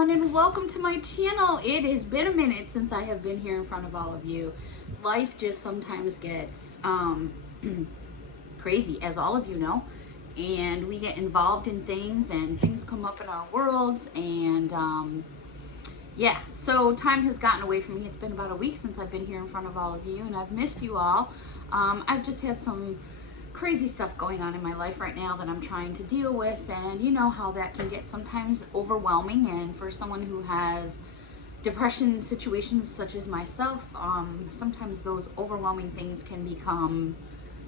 everyone, and welcome to my channel. It has been a minute since I have been here in front of all of you. Life just sometimes gets crazy, as all of you know, and we get involved in things and things come up in our worlds, and yeah, so time has gotten away from me. It's been about a week since I've been here in front of all of you, and I've missed you all. I've just had some crazy stuff going on in my life right now that I'm trying to deal with, and you know how that can get sometimes overwhelming. And for someone who has depression situations such as myself, sometimes those overwhelming things can become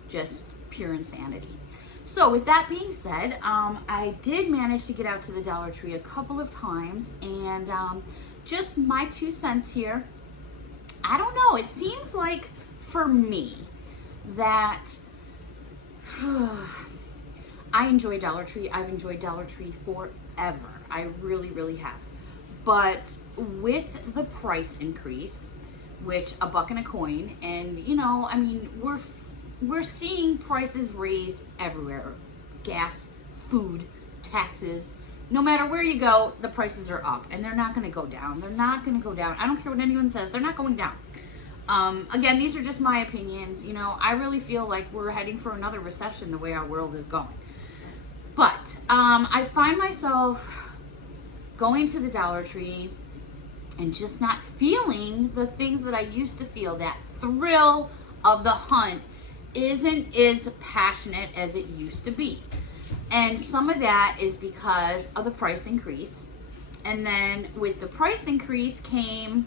just pure insanity. So with that being said, I did manage to get out to the Dollar Tree a couple of times, and just my 2 cents here. I don't know, it seems like for me that I enjoy Dollar Tree. I've enjoyed Dollar Tree forever. I really, really have. But with the price increase, which a buck and a coin, and you know, I mean, we're seeing prices raised everywhere. Gas, food, taxes. No matter where you go, the prices are up, and they're not going to go down. They're not going to go down. I don't care what anyone says. They're not going down. Again, these are just my opinions. You know, I really feel like we're heading for another recession the way our world is going. But I find myself going to the Dollar Tree and just not feeling the things that I used to feel. That thrill of the hunt isn't as passionate as it used to be. And some of that is because of the price increase. And then with the price increase came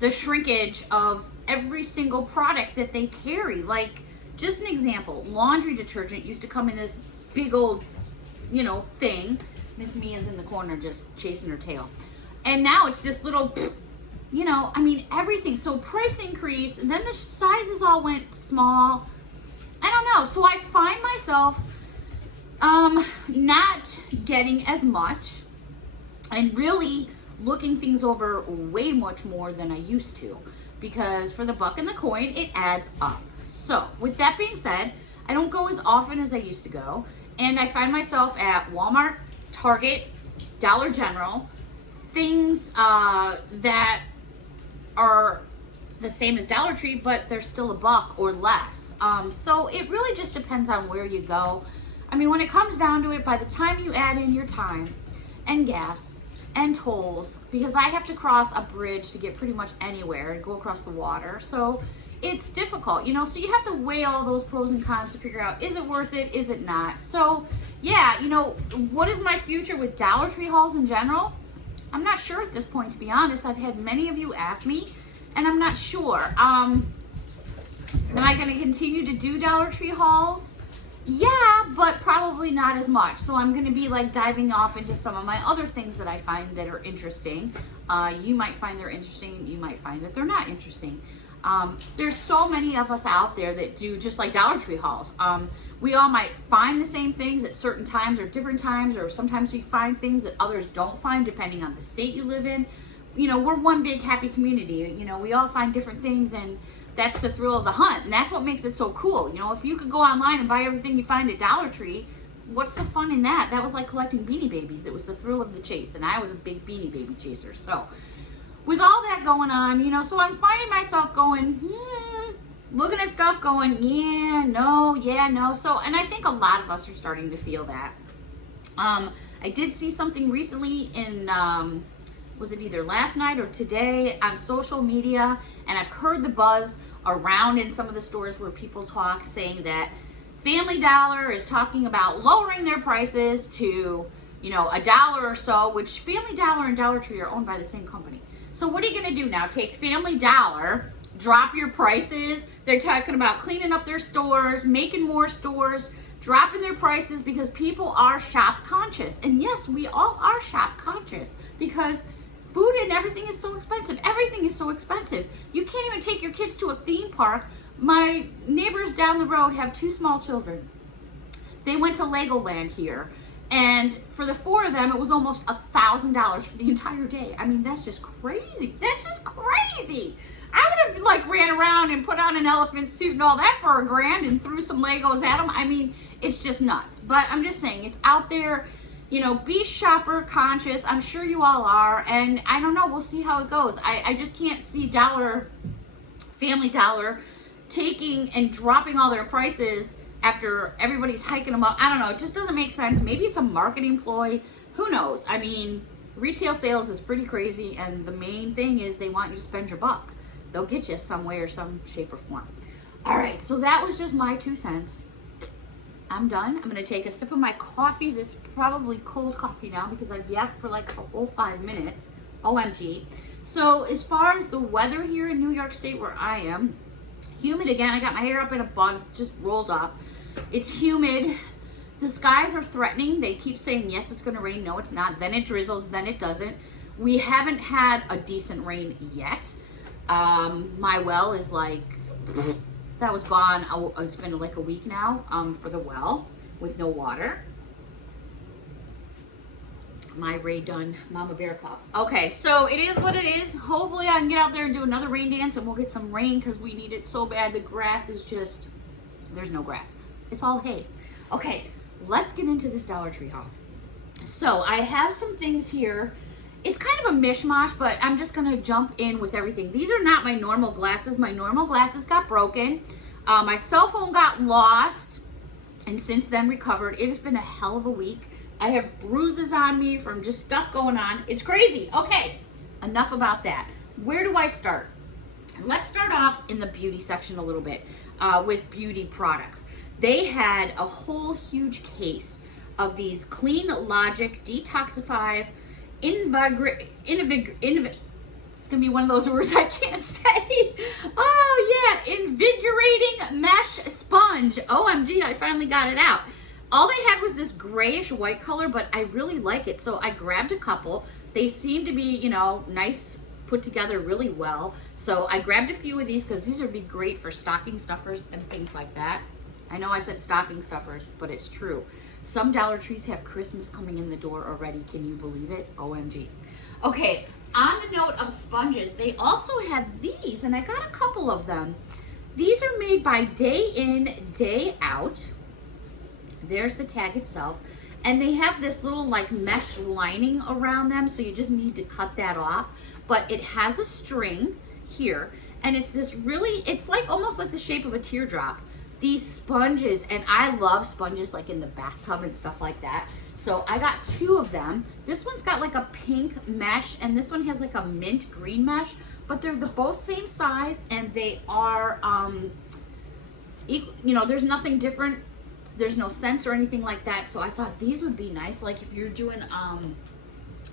the shrinkage of every single product that they carry. Like, just an example, laundry detergent used to come in this big old, you know, thing. Miss Mia's in the corner just chasing her tail. And now it's this little, you know, I mean, everything. So price increase, and then the sizes all went small. I don't know. So I find myself not getting as much and really looking things over way much more than I used to, because for the buck and the coin, it adds up. So with that being said, I don't go as often as I used to go, and I find myself at Walmart, Target, Dollar General, things that are the same as Dollar Tree, but they're still a buck or less. So it really just depends on where you go. I mean, when it comes down to it, by the time you add in your time and gas and tolls, because I have to cross a bridge to get pretty much anywhere and go across the water, so it's difficult, you know. So you have to weigh all those pros and cons to figure out, is it worth it, is it not? So yeah, you know, what is my future with Dollar Tree hauls in general? I'm not sure at this point, to be honest. I've had many of you ask me, and I'm not sure. Am I going to continue to do Dollar Tree hauls? Yeah, but probably not as much. So I'm going to be like diving off into some of my other things that I find that are interesting. You might find they're interesting. You might find that they're not interesting. There's so many of us out there that do just like Dollar Tree hauls. We all might find the same things at certain times or different times, or sometimes we find things that others don't find depending on the state you live in. You know, we're one big happy community. You know, we all find different things, and that's the thrill of the hunt, and that's what makes it so cool. You know, if you could go online and buy everything you find at Dollar Tree, what's the fun in that? That was like collecting Beanie Babies. It was the thrill of the chase, and I was a big Beanie Baby chaser. So with all that going on, you know, so I'm finding myself going, looking at stuff going, yeah, no. So, and I think a lot of us are starting to feel that. I did see something recently in, was it either last night or today on social media, and I've heard the buzz around in some of the stores where people talk, saying that Family Dollar is talking about lowering their prices to, you know, $1 or so, which Family Dollar and Dollar Tree are owned by the same company. So what are you going to do now? Take Family Dollar, drop your prices? They're talking about cleaning up their stores, making more stores, dropping their prices, because people are shop conscious. And yes, we all are shop conscious, because food and everything is so expensive. Everything is so expensive. You can't even take your kids to a theme park. My neighbors down the road have 2 small children. They went to Legoland here, and for the 4 of them, it was almost $1,000 for the entire day. I mean, that's just crazy. That's just crazy. I would have like ran around and put on an elephant suit and all that for $1,000 and threw some Legos at them. I mean, it's just nuts. But I'm just saying, it's out there. you know, be shopper conscious. I'm sure you all are. And I don't know, we'll see how it goes. I just can't see Family Dollar taking and dropping all their prices after everybody's hiking them up. I don't know. It just doesn't make sense. Maybe it's a marketing ploy. Who knows? I mean, retail sales is pretty crazy. And the main thing is they want you to spend your buck. They'll get you some way or some shape or form. All right. So that was just my 2 cents. I'm done. I'm going to take a sip of my coffee. That's probably cold coffee now because I've yacked for like a whole 5 minutes. OMG. So as far as the weather here in New York State where I am, humid again. I got my hair up in a bun, just rolled up. It's humid. The skies are threatening. They keep saying, yes, it's going to rain. No, it's not. Then it drizzles. Then it doesn't. We haven't had a decent rain yet. My well is like... That was gone. It's been like a week now for the well with no water. My Ray Dunn Mama Bear cup. Okay, so it is what it is. Hopefully I can get out there and do another rain dance and we'll get some rain because we need it so bad. The grass is just, there's no grass. It's all hay. Okay, let's get into this Dollar Tree haul. So I have some things here. It's kind of a mishmash, but I'm just going to jump in with everything. These are not my normal glasses. My normal glasses got broken. My cell phone got lost, and since then recovered. It has been a hell of a week. I have bruises on me from just stuff going on. It's crazy. Okay, enough about that. Where do I start? Let's start off in the beauty section a little bit with beauty products. They had a whole huge case of these Clean Logic Detoxify it's gonna be one of those words I can't say. Oh yeah, Invigorating Mesh Sponge. OMG, I finally got it out. All they had was this grayish white color, but I really like it. So I grabbed a couple. They seem to be, you know, nice, put together really well. So I grabbed a few of these because these would be great for stocking stuffers and things like that. I know I said stocking stuffers, but it's true. Some Dollar Trees have Christmas coming in the door already. Can you believe it? OMG. Okay, on the note of sponges, they also had these, and I got a couple of them. These are made by Day In, Day Out. There's the tag itself. And they have this little like mesh lining around them, so you just need to cut that off. But it has a string here, and it's this really, it's like almost like the shape of a teardrop. These sponges, and I love sponges like in the bathtub and stuff like that. So I got 2 of them. This one's got like a pink mesh, and this one has like a mint green mesh, but they're the both same size, and they are, you know, there's nothing different. There's no scents or anything like that. So I thought these would be nice. Like if you're doing,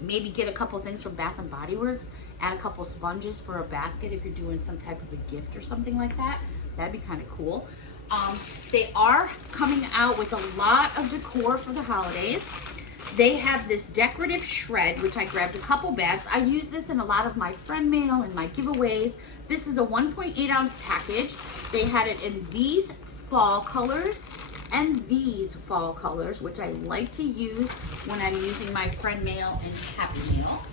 maybe get a couple things from Bath and Body Works, add a couple sponges for a basket if you're doing some type of a gift or something like that. That'd be kind of cool. They are coming out with a lot of decor for the holidays. They have this decorative shred, which I grabbed a couple bags. I use this in a lot of my friend mail and my giveaways. This is a 1.8 ounce package. They had it in these fall colors and these fall colors, which I like to use when I'm using my friend mail and Happy Mail.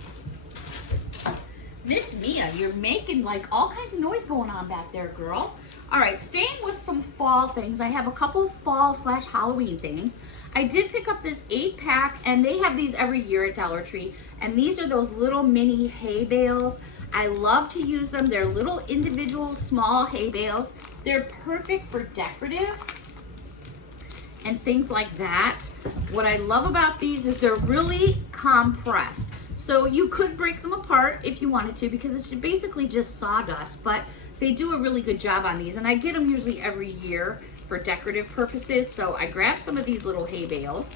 Miss Mia, you're making like all kinds of noise going on back there, girl. All right, staying with some fall things. I have a couple fall/Halloween things. I did pick up this 8-pack, and they have these every year at Dollar Tree. And these are those little mini hay bales. I love to use them. They're little individual small hay bales. They're perfect for decorative and things like that. What I love about these is they're really compressed. So you could break them apart if you wanted to, because it's basically just sawdust, but they do a really good job on these. And I get them usually every year for decorative purposes. So I grabbed some of these little hay bales.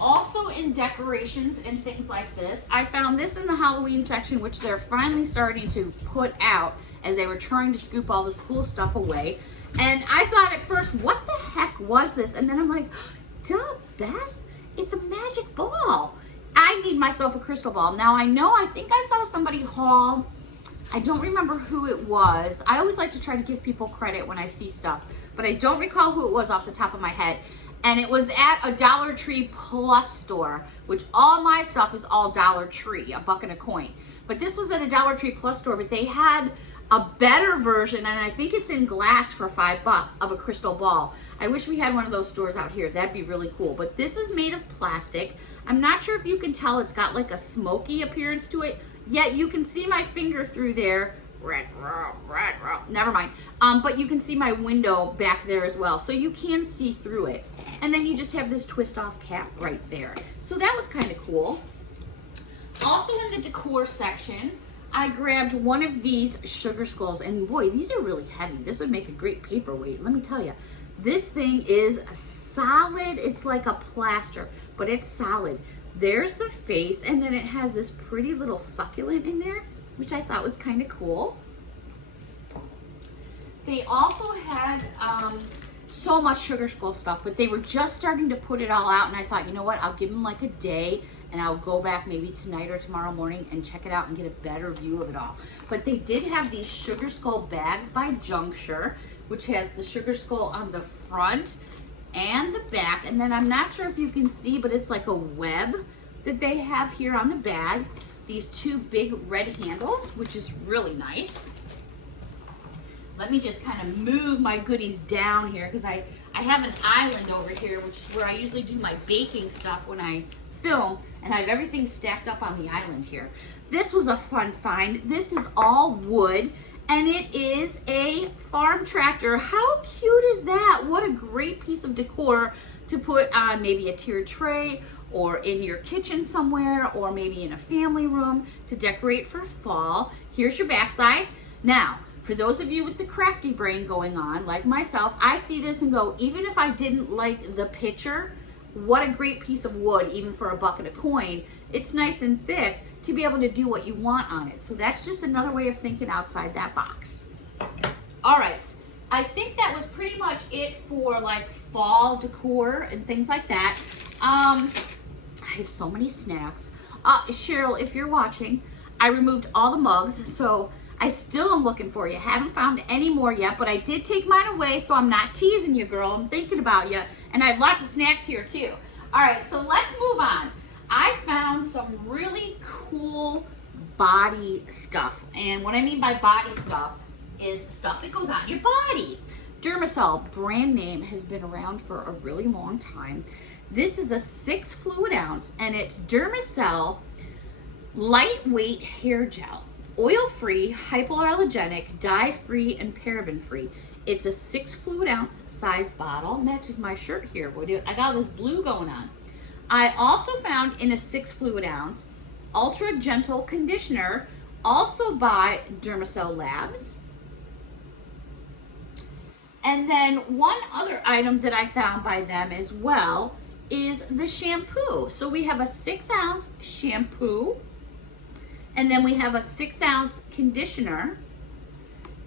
Also in decorations and things like this, I found this in the Halloween section, which they're finally starting to put out as they were trying to scoop all the school stuff away. And I thought at first, what the heck was this? And then I'm like, duh, Beth, it's a magic ball. I need myself a crystal ball. Now I know, I think I saw somebody haul, I don't remember who it was. I always like to try to give people credit when I see stuff, but I don't recall who it was off the top of my head. And it was at a Dollar Tree Plus store, which all my stuff is all Dollar Tree, $1 and a coin. But this was at a Dollar Tree Plus store, but they had a better version, and I think it's in glass for $5 of a crystal ball. I wish we had one of those stores out here. That'd be really cool. But this is made of plastic. I'm not sure if you can tell, it's got like a smoky appearance to it, yet you can see my finger through there. Never mind. But you can see my window back there as well. So you can see through it. And then you just have this twist off cap right there. So that was kind of cool. Also in the decor section, I grabbed one of these sugar skulls, and boy, these are really heavy. This would make a great paperweight. Let me tell you, this thing is solid. It's like a plaster, but it's solid. There's the face, and then it has this pretty little succulent in there, which I thought was kind of cool. They also had so much sugar skull stuff, but they were just starting to put it all out, and I thought, you know what, I'll give them like a day, and I'll go back maybe tonight or tomorrow morning and check it out and get a better view of it all. But they did have these sugar skull bags by Juncture, which has the sugar skull on the front and the back, and then I'm not sure if you can see, but it's like a web that they have here on the bag. These two big red handles, which is really nice. Let me just kind of move my goodies down here, because I have an island over here, which is where I usually do my baking stuff when I film, and I have everything stacked up on the island here. This was a fun find. This is all wood, and it is a farm tractor. How cute is that? What a great piece of decor to put on maybe a tiered tray, or in your kitchen somewhere, or maybe in a family room to decorate for fall. Here's your backside. Now, for those of you with the crafty brain going on, like myself, I see this and go, even if I didn't like the picture, what a great piece of wood, even for a buck and a coin. It's nice and thick to be able to do what you want on it. So that's just another way of thinking outside that box. All right, I think that was pretty much it for like fall decor and things like that. I have so many snacks. Cheryl, if you're watching, I removed all the mugs, so I still am looking for you. Haven't found any more yet, but I did take mine away, so I'm not teasing you, girl. I'm thinking about you, and I have lots of snacks here too. All right, so let's move on. I found some really cool body stuff, and what I mean by body stuff is stuff that goes on your body. Dermacell, brand name, has been around for a really long time. This is a 6 fluid ounce, and it's Dermacell lightweight hair gel. Oil-free, hypoallergenic, dye-free, and paraben-free. It's a 6 fluid ounce size bottle. Matches my shirt here. I got this blue going on. I also found in a 6 fluid ounce ultra gentle conditioner, also by Dermacell Labs. And then one other item that I found by them as well is the shampoo. So we have a 6 ounce shampoo, and then we have a 6 ounce conditioner,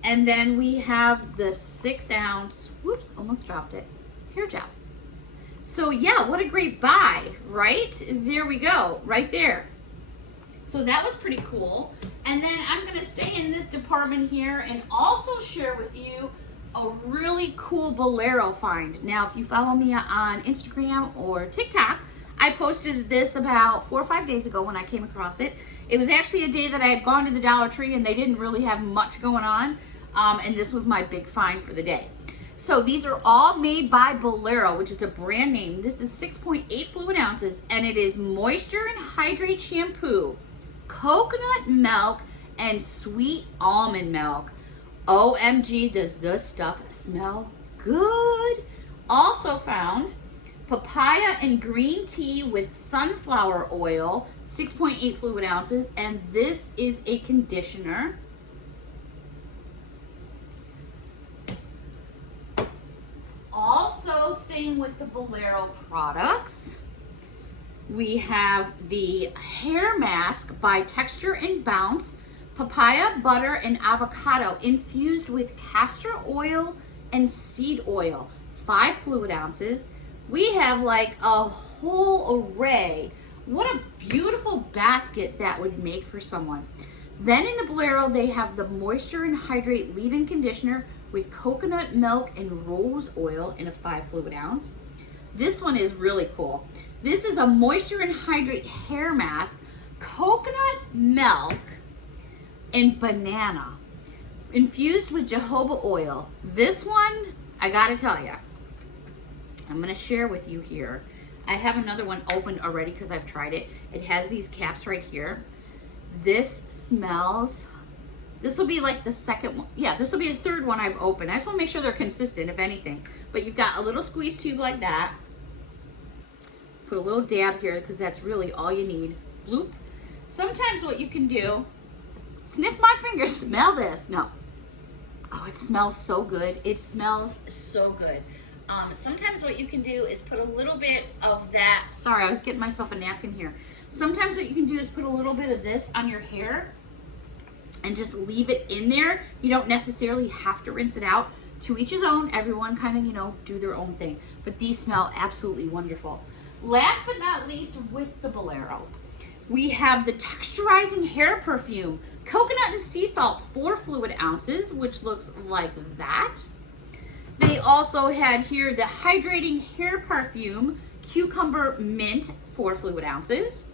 and then we have the 6 ounce, whoops, almost dropped it, hair gel. So yeah, what a great buy, right? There we go, right there. So that was pretty cool. And then I'm gonna stay in this department here and also share with you a really cool bolero find. Now, if you follow me on Instagram or TikTok, I posted this about 4 or 5 days ago when I came across it. It was actually a day that I had gone to the Dollar Tree and they didn't really have much going on. And this was my big find for the day. So these are all made by Bolero, which is a brand name. This is 6.8 fluid ounces, and it is Moisture and Hydrate shampoo, coconut milk, and sweet almond milk. OMG, does this stuff smell good. Also found papaya and green tea with sunflower oil, 6.8 fluid ounces, and this is a conditioner. Also staying with the Bolero products, we have the hair mask by Texture and Bounce, papaya, butter, and avocado infused with castor oil and seed oil, 5 fluid ounces. We have like a whole array. What a beautiful basket that would make for someone. Then in the Bolero, they have the Moisture and Hydrate leave-in conditioner with coconut milk and rose oil in a 5 fluid ounce. This one is really cool. This is a Moisture and Hydrate hair mask, coconut milk, and banana. Infused with jojoba oil. This one, I gotta tell you, I'm gonna share with you here. I have another one opened already because I've tried it. It has these caps right here. This smells, this will be like the second one. Yeah, this will be the third one I've opened. I just wanna make sure they're consistent, if anything. But you've got a little squeeze tube like that. Put a little dab here because that's really all you need. Bloop. Sometimes what you can do, sniff my fingers, smell this. No. Oh, it smells so good. It smells so good. Sometimes what you can do is put a little bit of that. Sorry, I was getting myself a napkin here. Sometimes what you can do is put a little bit of this on your hair and just leave it in there. You don't necessarily have to rinse it out. To each his own. Everyone kind of, you know, do their own thing. But these smell absolutely wonderful. Last but not least, with the Bolero, we have the texturizing hair perfume, coconut and sea salt, 4 fluid ounces, which looks like that. They also had here the hydrating hair perfume, cucumber mint, 4 fluid ounces.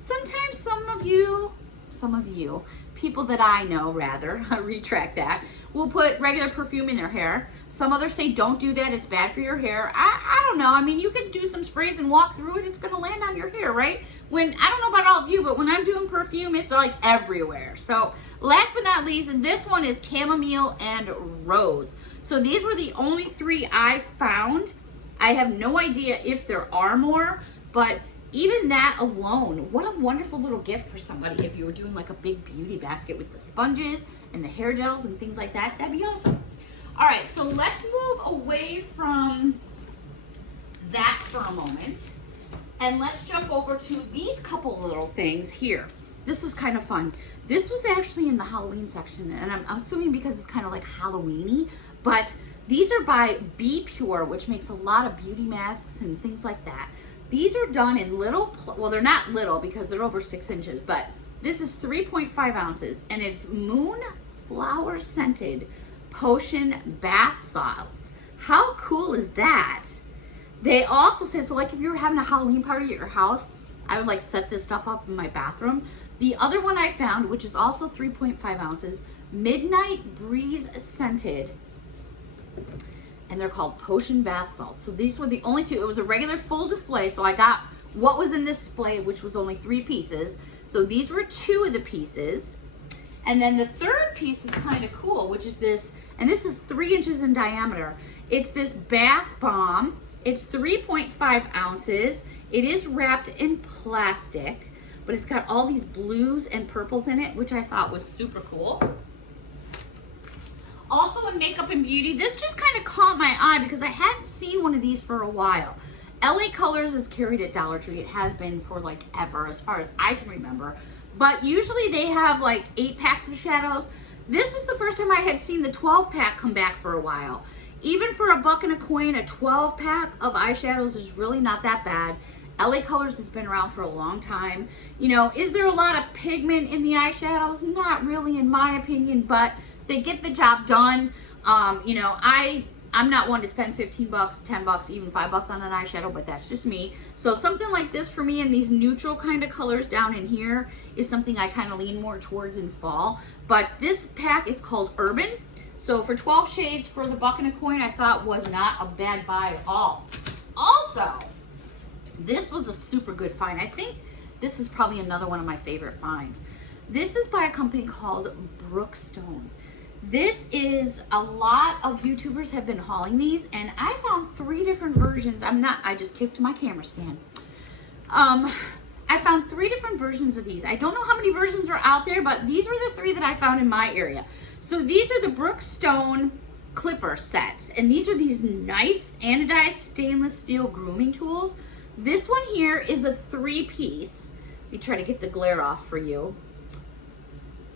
Sometimes some of you, people that I know rather, retract that, will put regular perfume in their hair. Some others say don't do that, it's bad for your hair. I don't know. I mean, you can do some sprays and walk through it, it's gonna land on your hair, right? When, I don't know about all of you, but when I'm doing perfume, it's like everywhere. So last but not least, and this one is Chamomile and Rose. So these were the only 3 I found. I have no idea if there are more, but even that alone, what a wonderful little gift for somebody if you were doing like a big beauty basket with the sponges and the hair gels and things like that. That'd be awesome. All right, so let's move away from that for a moment and let's jump over to these couple little things here. This was kind of fun. This was actually in the Halloween section, and I'm assuming because it's kind of like Halloween-y, but these are by Be Pure, which makes a lot of beauty masks and things like that. These are done in little, well, they're not little because they're over 6 inches, but this is 3.5 ounces, and it's moonflower scented potion bath salts. How cool is that? They also said, so like if you were having a Halloween party at your house, I would like set this stuff up in my bathroom. The other one I found, which is also 3.5 ounces, Midnight Breeze scented, and they're called potion bath salts. So these were the only 2. It was a regular full display, so I got what was in this display, which was only 3 pieces. So these were 2 of the pieces. And then the third piece is kind of cool, which is this, and this is 3 inches in diameter. It's this bath bomb. It's 3.5 ounces. It is wrapped in plastic, but it's got all these blues and purples in it, which I thought was super cool. Also in makeup and beauty, this just kind of caught my eye because I hadn't seen one of these for a while. LA Colors is carried at Dollar Tree. It has been for like ever, as far as I can remember. But usually they have like 8 packs of shadows. This was the first time I had seen the 12 pack come back for a while. Even for $1 and a coin, a 12 pack of eyeshadows is really not that bad. LA Colors has been around for a long time. You know, is there a lot of pigment in the eyeshadows? Not really in my opinion, but they get the job done. You know, I'm not one to spend 15 bucks, 10 bucks, even 5 bucks on an eyeshadow, but that's just me. So something like this for me in these neutral kind of colors down in here is something I kind of lean more towards in fall. But this pack is called Urban. So for 12 shades for the $1 and a coin, I thought was not a bad buy at all. Also, this was a super good find. I think this is probably another one of my favorite finds. This is by a company called Brookstone. This is, a lot of YouTubers have been hauling these, and I found 3 different versions. I just kicked my camera stand. I found 3 different versions of these. I don't know how many versions are out there, but these were the 3 that I found in my area. So these are the Brookstone clipper sets, and these are these nice anodized stainless steel grooming tools. This one here is a 3-piece. Let me try to get the glare off for you.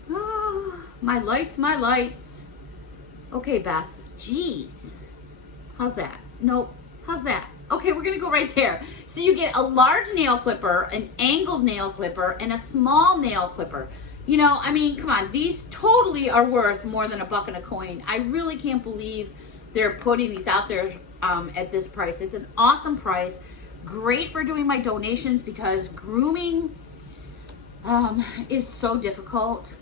Oh, my lights, my lights. Okay, Beth. Jeez. How's that? Nope. How's that? Okay, we're gonna go right there. So you get a large nail clipper, an angled nail clipper, and a small nail clipper. You know, I mean, come on, these totally are worth more than $1 and a coin. I really can't believe they're putting these out there at this price. It's an awesome price. Great for doing my donations because grooming is so difficult.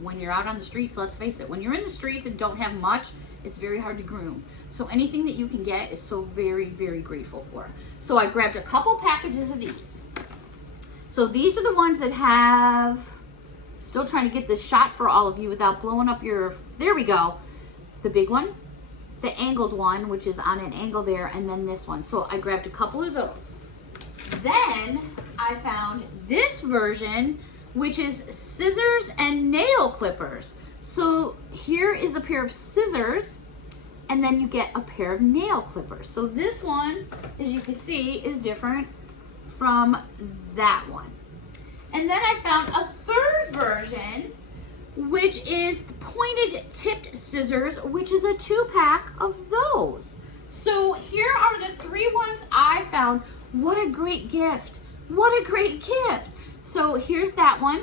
when you're out on the streets, let's face it, when you're in the streets and don't have much, it's very hard to groom. So anything that you can get is so very, very grateful for. So I grabbed a couple packages of these. So these are the ones that have, still trying to get this shot for all of you without blowing up your, there we go. The big one, the angled one, which is on an angle there, and then this one. So I grabbed a couple of those. Then I found this version, which is scissors and nail clippers. So here is a pair of scissors, and then you get a pair of nail clippers. So this one, as you can see, is different from that one. And then I found a third version, which is pointed tipped scissors, which is a 2-pack of those. So here are the 3 ones I found. What a great gift. What a great gift. So here's that one.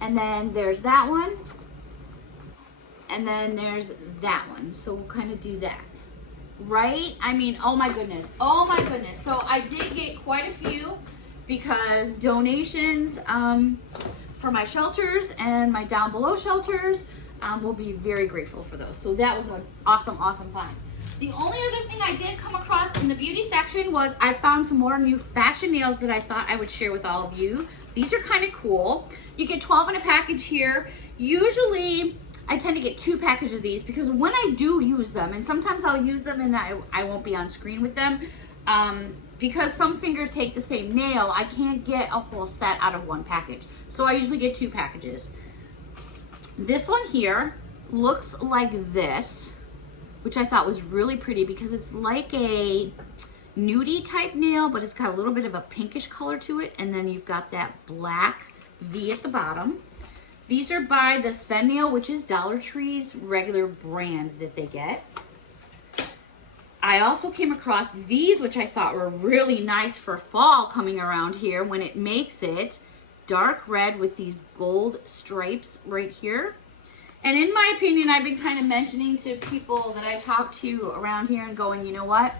And then there's that one. And then there's that one. So we'll kind of do that. Right? I mean, oh my goodness. Oh my goodness. So I did get quite a few because donations for my shelters and my down below shelters will be very grateful for those. So that was an awesome, awesome find. The only other thing I did come across in the beauty section was I found some more new fashion nails that I thought I would share with all of you. These are kind of cool. You get 12 in a package here. Usually I tend to get 2 packages of these because when I do use them, and sometimes I'll use them and I won't be on screen with them, because some fingers take the same nail, I can't get a whole set out of 1 package. So I usually get 2 packages. This one here looks like this, which I thought was really pretty because it's like a nudie type nail, but it's got a little bit of a pinkish color to it. And then you've got that black V at the bottom. These are by the Sven Nail, which is Dollar Tree's regular brand that they get. I also came across these, which I thought were really nice for fall coming around here when it makes it dark red with these gold stripes right here. And in my opinion, I've been kind of mentioning to people that I talk to around here and going, you know what?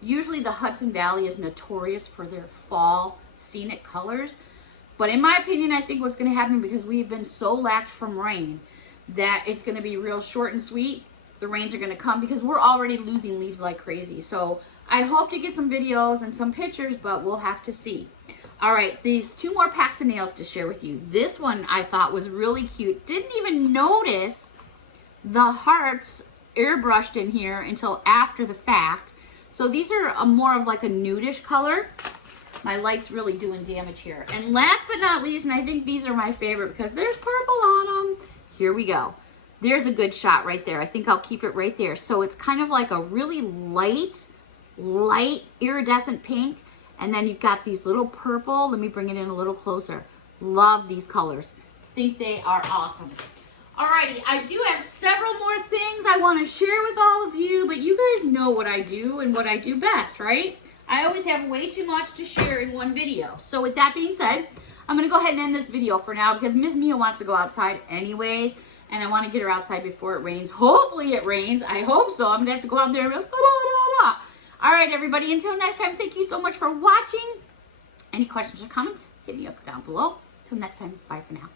Usually the Hudson Valley is notorious for their fall scenic colors. But in my opinion, I think what's going to happen, because we've been so lacked from rain, that it's going to be real short and sweet. The rains are going to come because we're already losing leaves like crazy. So I hope to get some videos and some pictures, but we'll have to see. All right, these 2 more packs of nails to share with you. This one I thought was really cute. Didn't even notice the hearts airbrushed in here until after the fact. So these are more of like a nudish color. My light's really doing damage here. And last but not least, and I think these are my favorite because there's purple on them. Here we go. There's a good shot right there. I think I'll keep it right there. So it's kind of like a really light iridescent pink. And then you've got these little purple. Let me bring it in a little closer. Love these colors. Think they are awesome. Alrighty, I do have several more things I want to share with all of you, but you guys know what I do and what I do best, right? I always have way too much to share in one video. So with that being said, I'm going to go ahead and end this video for now because Miss Mia wants to go outside anyways, and I want to get her outside before it rains. Hopefully it rains. I hope so. I'm going to have to go out there and blah, blah, blah, blah. All right, everybody, until next time, thank you so much for watching. Any questions or comments, hit me up down below. Until next time, bye for now.